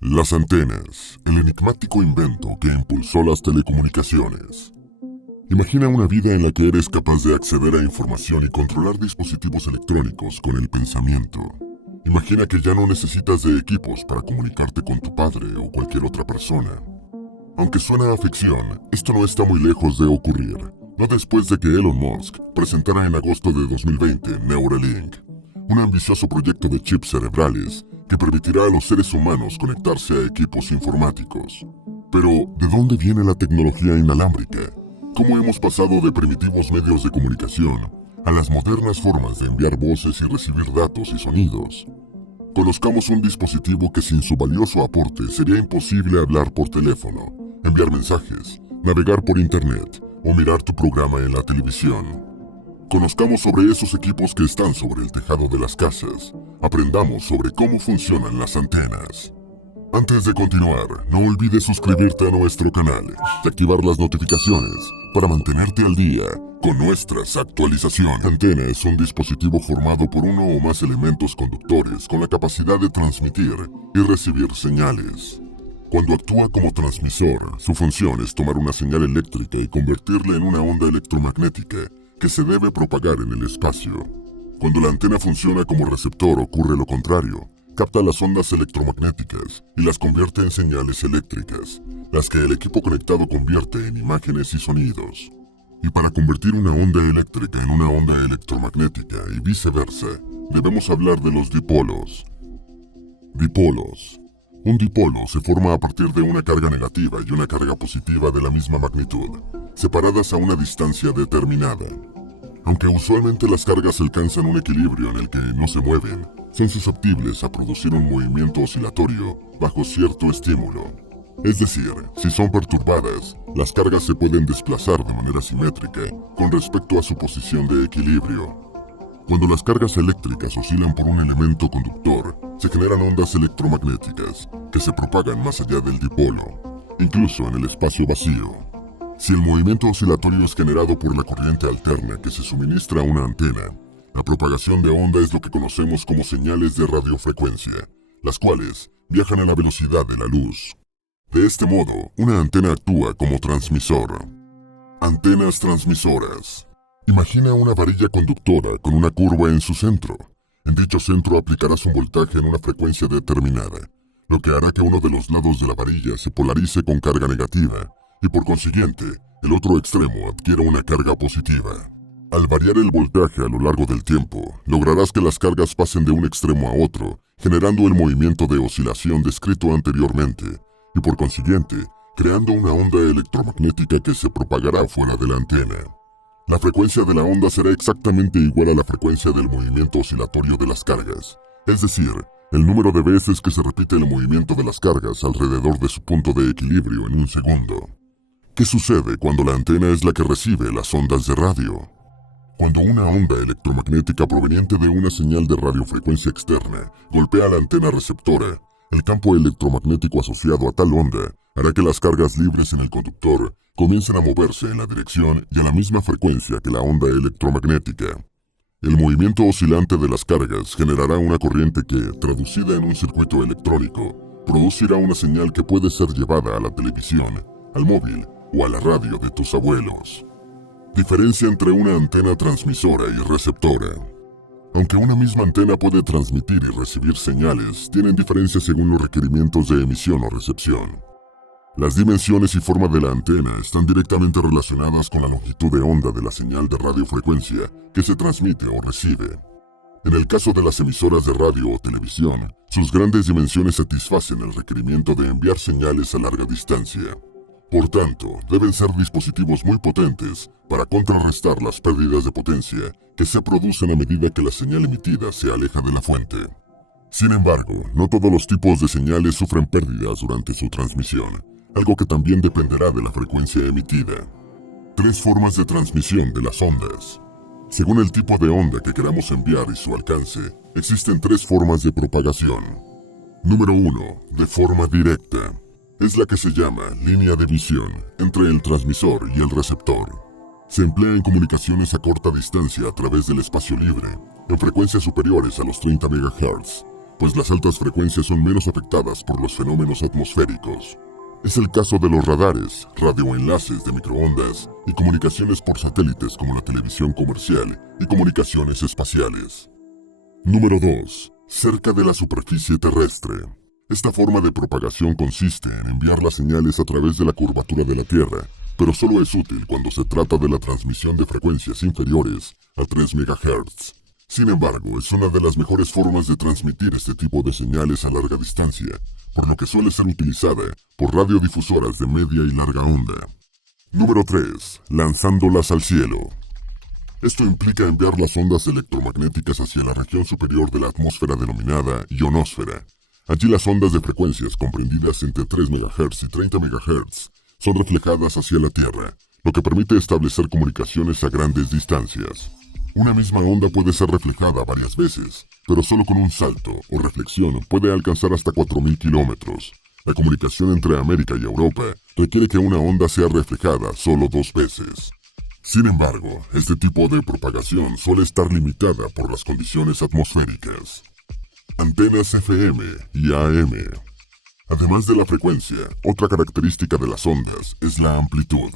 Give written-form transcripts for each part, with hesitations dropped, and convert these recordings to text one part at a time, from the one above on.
Las antenas, el enigmático invento que impulsó las telecomunicaciones. Imagina una vida en la que eres capaz de acceder a información y controlar dispositivos electrónicos con el pensamiento. Imagina que ya no necesitas de equipos para comunicarte con tu padre o cualquier otra persona. Aunque suena a ficción, esto no está muy lejos de ocurrir, no después de que Elon Musk presentara en agosto de 2020 Neuralink, un ambicioso proyecto de chips cerebrales que permitirá a los seres humanos conectarse a equipos informáticos. Pero, ¿de dónde viene la tecnología inalámbrica? ¿Cómo hemos pasado de primitivos medios de comunicación a las modernas formas de enviar voces y recibir datos y sonidos? Conozcamos un dispositivo que sin su valioso aporte sería imposible hablar por teléfono, enviar mensajes, navegar por internet o mirar tu programa en la televisión. Conozcamos sobre esos equipos que están sobre el tejado de las casas. Aprendamos sobre cómo funcionan las antenas. Antes de continuar, no olvides suscribirte a nuestro canal y activar las notificaciones para mantenerte al día con nuestras actualizaciones. La antena es un dispositivo formado por uno o más elementos conductores con la capacidad de transmitir y recibir señales. Cuando actúa como transmisor, su función es tomar una señal eléctrica y convertirla en una onda electromagnética que se debe propagar en el espacio. Cuando la antena funciona como receptor ocurre lo contrario. Capta las ondas electromagnéticas y las convierte en señales eléctricas, las que el equipo conectado convierte en imágenes y sonidos. Y para convertir una onda eléctrica en una onda electromagnética y viceversa, debemos hablar de los dipolos. Dipolos. Un dipolo se forma a partir de una carga negativa y una carga positiva de la misma magnitud, separadas a una distancia determinada. Aunque usualmente las cargas alcanzan un equilibrio en el que no se mueven, son susceptibles a producir un movimiento oscilatorio bajo cierto estímulo. Es decir, si son perturbadas, las cargas se pueden desplazar de manera simétrica con respecto a su posición de equilibrio. Cuando las cargas eléctricas oscilan por un elemento conductor, se generan ondas electromagnéticas que se propagan más allá del dipolo, incluso en el espacio vacío. Si el movimiento oscilatorio es generado por la corriente alterna que se suministra a una antena, la propagación de onda es lo que conocemos como señales de radiofrecuencia, las cuales viajan a la velocidad de la luz. De este modo, una antena actúa como transmisor. Antenas transmisoras. Imagina una varilla conductora con una curva en su centro. En dicho centro aplicarás un voltaje en una frecuencia determinada, lo que hará que uno de los lados de la varilla se polarice con carga negativa, y por consiguiente, el otro extremo adquiera una carga positiva. Al variar el voltaje a lo largo del tiempo, lograrás que las cargas pasen de un extremo a otro, generando el movimiento de oscilación descrito anteriormente, y por consiguiente, creando una onda electromagnética que se propagará fuera de la antena. La frecuencia de la onda será exactamente igual a la frecuencia del movimiento oscilatorio de las cargas, es decir, el número de veces que se repite el movimiento de las cargas alrededor de su punto de equilibrio en un segundo. ¿Qué sucede cuando la antena es la que recibe las ondas de radio? Cuando una onda electromagnética proveniente de una señal de radiofrecuencia externa golpea la antena receptora, el campo electromagnético asociado a tal onda hará que las cargas libres en el conductor comiencen a moverse en la dirección y a la misma frecuencia que la onda electromagnética. El movimiento oscilante de las cargas generará una corriente que, traducida en un circuito electrónico, producirá una señal que puede ser llevada a la televisión, al móvil o a la radio de tus abuelos. Diferencia entre una antena transmisora y receptora. Aunque una misma antena puede transmitir y recibir señales, tienen diferencias según los requerimientos de emisión o recepción. Las dimensiones y forma de la antena están directamente relacionadas con la longitud de onda de la señal de radiofrecuencia que se transmite o recibe. En el caso de las emisoras de radio o televisión, sus grandes dimensiones satisfacen el requerimiento de enviar señales a larga distancia. Por tanto, deben ser dispositivos muy potentes para contrarrestar las pérdidas de potencia que se producen a medida que la señal emitida se aleja de la fuente. Sin embargo, no todos los tipos de señales sufren pérdidas durante su transmisión, algo que también dependerá de la frecuencia emitida. 3 formas de transmisión de las ondas. Según el tipo de onda que queramos enviar y su alcance, existen 3 formas de propagación. Número 1. De forma directa. Es la que se llama línea de visión entre el transmisor y el receptor. Se emplea en comunicaciones a corta distancia a través del espacio libre, en frecuencias superiores a los 30 MHz. pues las altas frecuencias son menos afectadas por los fenómenos atmosféricos. Es el caso de los radares, radioenlaces de microondas y comunicaciones por satélites como la televisión comercial y comunicaciones espaciales. Número 2. Cerca de la superficie terrestre. Esta forma de propagación consiste en enviar las señales a través de la curvatura de la Tierra, pero solo es útil cuando se trata de la transmisión de frecuencias inferiores a 3 MHz. Sin embargo, es una de las mejores formas de transmitir este tipo de señales a larga distancia, por lo que suele ser utilizada por radiodifusoras de media y larga onda. Número 3. Lanzándolas al cielo. Esto implica enviar las ondas electromagnéticas hacia la región superior de la atmósfera denominada ionosfera. Allí las ondas de frecuencias comprendidas entre 3 MHz y 30 MHz son reflejadas hacia la Tierra, lo que permite establecer comunicaciones a grandes distancias. Una misma onda puede ser reflejada varias veces, pero solo con un salto o reflexión puede alcanzar hasta 4.000 kilómetros. La comunicación entre América y Europa requiere que una onda sea reflejada solo 2 veces. Sin embargo, este tipo de propagación suele estar limitada por las condiciones atmosféricas. Antenas FM y AM. Además de la frecuencia, otra característica de las ondas es la amplitud.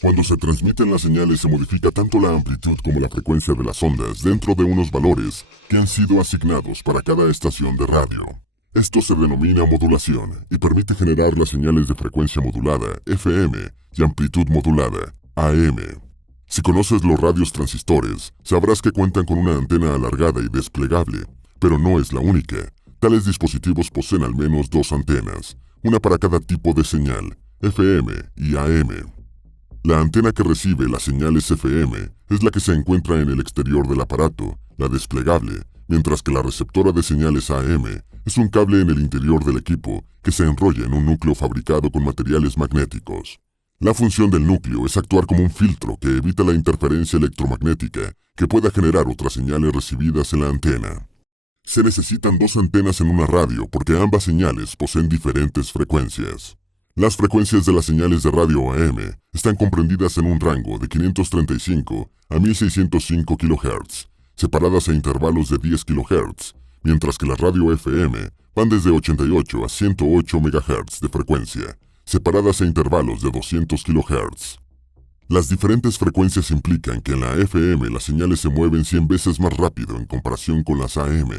Cuando se transmiten las señales se modifica tanto la amplitud como la frecuencia de las ondas dentro de unos valores que han sido asignados para cada estación de radio. Esto se denomina modulación y permite generar las señales de frecuencia modulada FM y amplitud modulada AM. Si conoces los radios transistores, sabrás que cuentan con una antena alargada y desplegable, pero no es la única. Tales dispositivos poseen al menos 2 antenas, una para cada tipo de señal, FM y AM. La antena que recibe las señales FM es la que se encuentra en el exterior del aparato, la desplegable, mientras que la receptora de señales AM es un cable en el interior del equipo que se enrolla en un núcleo fabricado con materiales magnéticos. La función del núcleo es actuar como un filtro que evita la interferencia electromagnética que pueda generar otras señales recibidas en la antena. Se necesitan 2 antenas en una radio porque ambas señales poseen diferentes frecuencias. Las frecuencias de las señales de radio AM están comprendidas en un rango de 535 a 1605 kHz, separadas a intervalos de 10 kHz, mientras que la radio FM van desde 88 a 108 MHz de frecuencia, separadas a intervalos de 200 kHz. Las diferentes frecuencias implican que en la FM las señales se mueven 100 veces más rápido en comparación con las AM.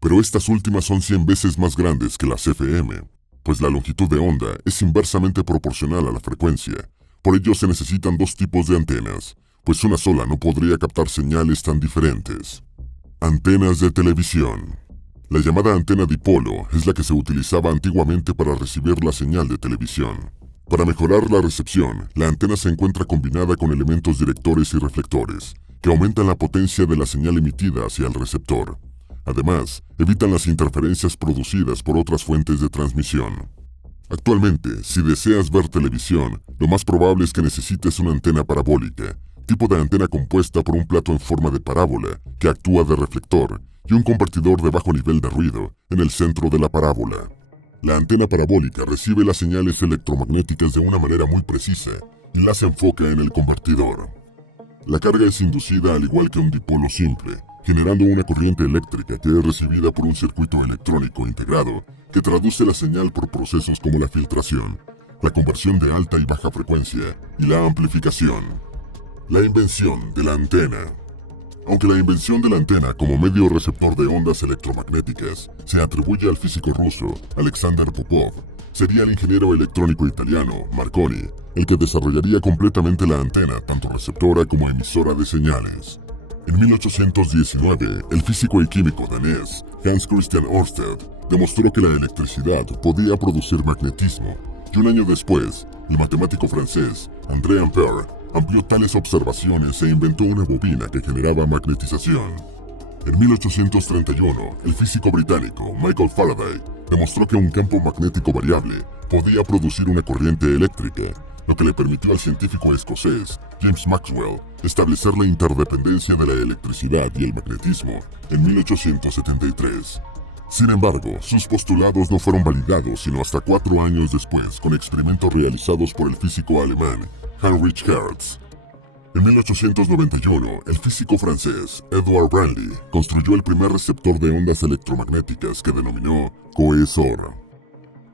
Pero estas últimas son 100 veces más grandes que las FM, pues la longitud de onda es inversamente proporcional a la frecuencia. Por ello se necesitan 2 tipos de antenas, pues una sola no podría captar señales tan diferentes. Antenas de televisión. La llamada antena dipolo es la que se utilizaba antiguamente para recibir la señal de televisión. Para mejorar la recepción, la antena se encuentra combinada con elementos directores y reflectores, que aumentan la potencia de la señal emitida hacia el receptor. Además, evitan las interferencias producidas por otras fuentes de transmisión. Actualmente, si deseas ver televisión, lo más probable es que necesites una antena parabólica, tipo de antena compuesta por un plato en forma de parábola que actúa de reflector y un convertidor de bajo nivel de ruido en el centro de la parábola. La antena parabólica recibe las señales electromagnéticas de una manera muy precisa y las enfoca en el convertidor. La carga es inducida al igual que un dipolo simple, generando una corriente eléctrica que es recibida por un circuito electrónico integrado que traduce la señal por procesos como la filtración, la conversión de alta y baja frecuencia y la amplificación. La invención de la antena. Aunque la invención de la antena como medio receptor de ondas electromagnéticas se atribuye al físico ruso Alexander Popov, sería el ingeniero electrónico italiano Marconi el que desarrollaría completamente la antena, tanto receptora como emisora de señales. En 1819, el físico y químico danés Hans Christian Ørsted demostró que la electricidad podía producir magnetismo, y un año después, el matemático francés André Ampère amplió tales observaciones e inventó una bobina que generaba magnetización. En 1831, el físico británico Michael Faraday demostró que un campo magnético variable podía producir una corriente eléctrica, lo que le permitió al científico escocés James Maxwell establecer la interdependencia de la electricidad y el magnetismo en 1873. Sin embargo, sus postulados no fueron validados sino hasta 4 años después con experimentos realizados por el físico alemán Heinrich Hertz. En 1891, el físico francés Edouard Branly construyó el primer receptor de ondas electromagnéticas que denominó cohesor.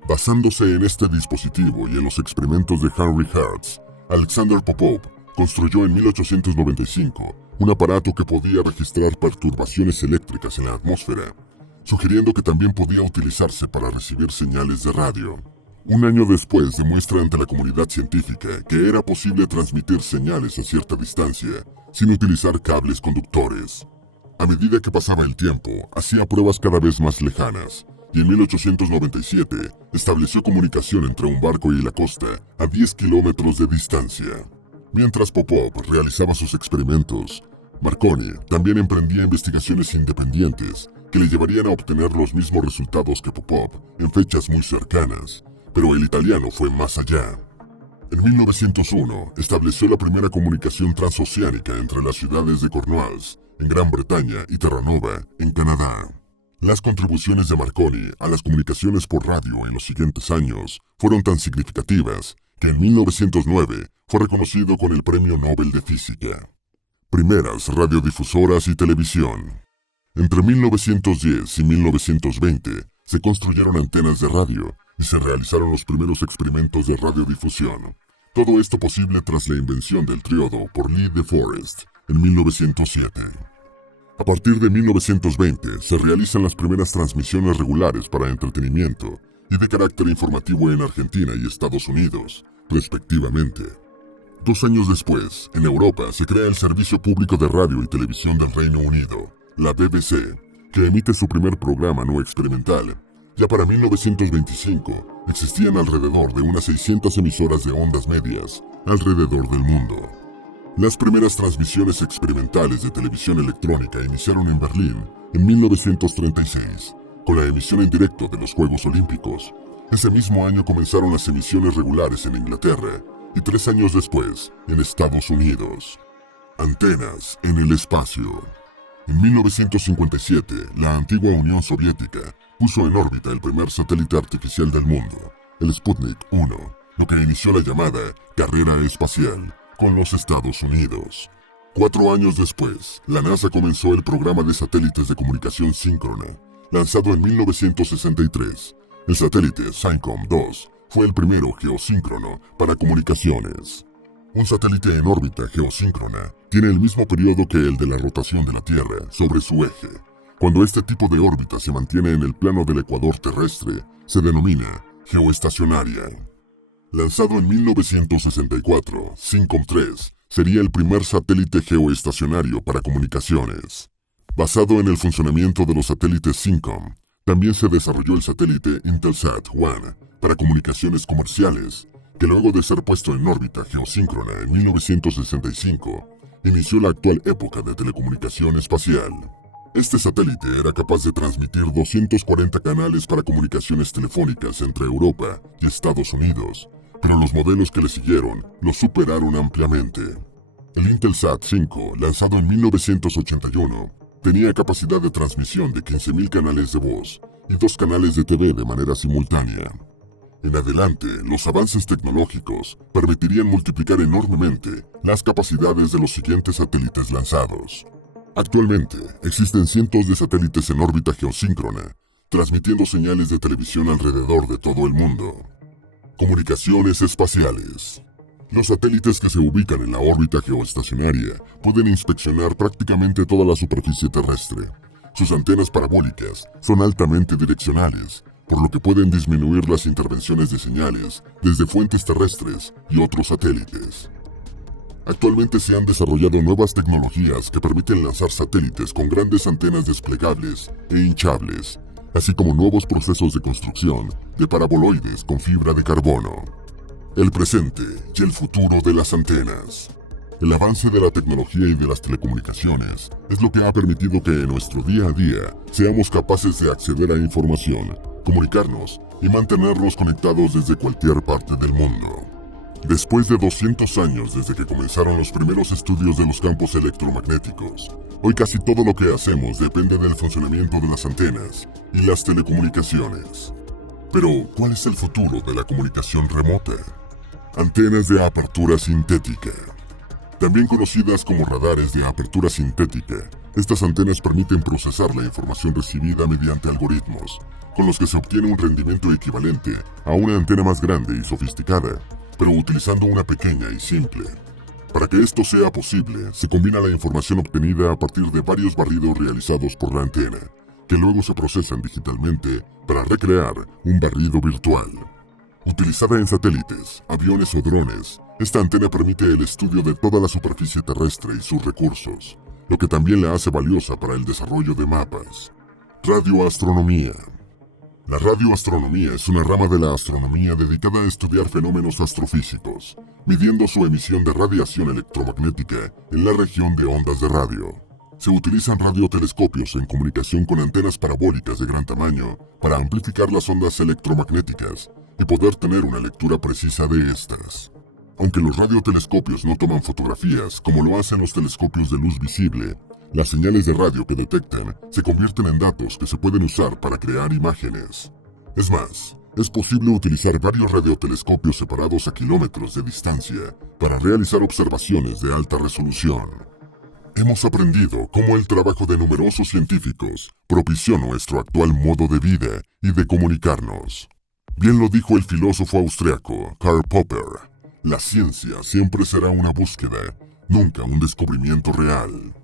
Basándose en este dispositivo y en los experimentos de Henry Hertz, Alexander Popov construyó en 1895 un aparato que podía registrar perturbaciones eléctricas en la atmósfera, sugiriendo que también podía utilizarse para recibir señales de radio. Un año después demuestra ante la comunidad científica que era posible transmitir señales a cierta distancia sin utilizar cables conductores. A medida que pasaba el tiempo, hacía pruebas cada vez más lejanas, y en 1897 estableció comunicación entre un barco y la costa a 10 kilómetros de distancia. Mientras Popov realizaba sus experimentos, Marconi también emprendía investigaciones independientes que le llevarían a obtener los mismos resultados que Popov en fechas muy cercanas, pero el italiano fue más allá. En 1901 estableció la primera comunicación transoceánica entre las ciudades de Cornwalls, en Gran Bretaña, y Terranova, en Canadá. Las contribuciones de Marconi a las comunicaciones por radio en los siguientes años fueron tan significativas que en 1909 fue reconocido con el Premio Nobel de Física. Primeras radiodifusoras y televisión. Entre 1910 y 1920 se construyeron antenas de radio y se realizaron los primeros experimentos de radiodifusión. Todo esto posible tras la invención del triodo por Lee de Forest en 1907. A partir de 1920 se realizan las primeras transmisiones regulares para entretenimiento y de carácter informativo en Argentina y Estados Unidos, respectivamente. 2 años después, en Europa se crea el Servicio Público de Radio y Televisión del Reino Unido, la BBC, que emite su primer programa no experimental. Ya para 1925 existían alrededor de unas 600 emisoras de ondas medias alrededor del mundo. Las primeras transmisiones experimentales de televisión electrónica iniciaron en Berlín en 1936, con la emisión en directo de los Juegos Olímpicos. Ese mismo año comenzaron las emisiones regulares en Inglaterra y 3 años después en Estados Unidos. Antenas en el espacio. En 1957, la antigua Unión Soviética puso en órbita el primer satélite artificial del mundo, el Sputnik 1, lo que inició la llamada carrera espacial con los Estados Unidos. 4 años después, la NASA comenzó el programa de satélites de comunicación síncrona, lanzado en 1963. El satélite SINCOM 2 fue el primero geosíncrono para comunicaciones. Un satélite en órbita geosíncrona tiene el mismo periodo que el de la rotación de la Tierra sobre su eje. Cuando este tipo de órbita se mantiene en el plano del ecuador terrestre, se denomina geoestacionaria. Lanzado en 1964, SINCOM 3 sería el primer satélite geoestacionario para comunicaciones. Basado en el funcionamiento de los satélites SINCOM, también se desarrolló el satélite Intelsat 1 para comunicaciones comerciales, que luego de ser puesto en órbita geosíncrona en 1965, inició la actual época de telecomunicación espacial. Este satélite era capaz de transmitir 240 canales para comunicaciones telefónicas entre Europa y Estados Unidos, pero los modelos que le siguieron lo superaron ampliamente. El Intelsat 5, lanzado en 1981, tenía capacidad de transmisión de 15.000 canales de voz y 2 canales de TV de manera simultánea. En adelante, los avances tecnológicos permitirían multiplicar enormemente las capacidades de los siguientes satélites lanzados. Actualmente, existen cientos de satélites en órbita geosíncrona, transmitiendo señales de televisión alrededor de todo el mundo. Comunicaciones espaciales. Los satélites que se ubican en la órbita geoestacionaria pueden inspeccionar prácticamente toda la superficie terrestre. Sus antenas parabólicas son altamente direccionales, por lo que pueden disminuir las intervenciones de señales desde fuentes terrestres y otros satélites. Actualmente se han desarrollado nuevas tecnologías que permiten lanzar satélites con grandes antenas desplegables e hinchables, así como nuevos procesos de construcción de paraboloides con fibra de carbono. El presente y el futuro de las antenas. El avance de la tecnología y de las telecomunicaciones es lo que ha permitido que en nuestro día a día seamos capaces de acceder a información, comunicarnos y mantenernos conectados desde cualquier parte del mundo. Después de 200 años desde que comenzaron los primeros estudios de los campos electromagnéticos, hoy casi todo lo que hacemos depende del funcionamiento de las antenas y las telecomunicaciones. Pero, ¿cuál es el futuro de la comunicación remota? Antenas de apertura sintética. También conocidas como radares de apertura sintética, estas antenas permiten procesar la información recibida mediante algoritmos, con los que se obtiene un rendimiento equivalente a una antena más grande y sofisticada, pero utilizando una pequeña y simple. Para que esto sea posible, se combina la información obtenida a partir de varios barridos realizados por la antena, que luego se procesan digitalmente para recrear un barrido virtual. Utilizada en satélites, aviones o drones, esta antena permite el estudio de toda la superficie terrestre y sus recursos, lo que también la hace valiosa para el desarrollo de mapas. Radioastronomía. La radioastronomía es una rama de la astronomía dedicada a estudiar fenómenos astrofísicos, midiendo su emisión de radiación electromagnética en la región de ondas de radio. Se utilizan radiotelescopios en comunicación con antenas parabólicas de gran tamaño para amplificar las ondas electromagnéticas y poder tener una lectura precisa de estas. Aunque los radiotelescopios no toman fotografías como lo hacen los telescopios de luz visible, las señales de radio que detectan se convierten en datos que se pueden usar para crear imágenes. Es más, es posible utilizar varios radiotelescopios separados a kilómetros de distancia para realizar observaciones de alta resolución. Hemos aprendido cómo el trabajo de numerosos científicos propició nuestro actual modo de vida y de comunicarnos. Bien lo dijo el filósofo austriaco Karl Popper: la ciencia siempre será una búsqueda, nunca un descubrimiento real.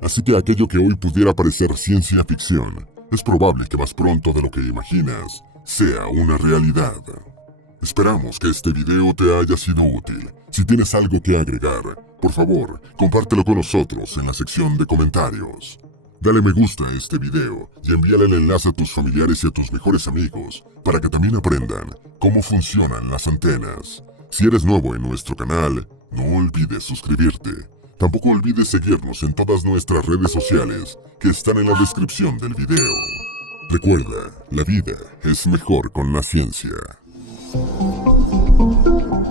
Así que aquello que hoy pudiera parecer ciencia ficción, es probable que más pronto de lo que imaginas, sea una realidad. Esperamos que este video te haya sido útil. Si tienes algo que agregar, por favor, compártelo con nosotros en la sección de comentarios. Dale me gusta a este video y envíale el enlace a tus familiares y a tus mejores amigos para que también aprendan cómo funcionan las antenas. Si eres nuevo en nuestro canal, no olvides suscribirte. Tampoco olvides seguirnos en todas nuestras redes sociales que están en la descripción del video. Recuerda, la vida es mejor con la ciencia.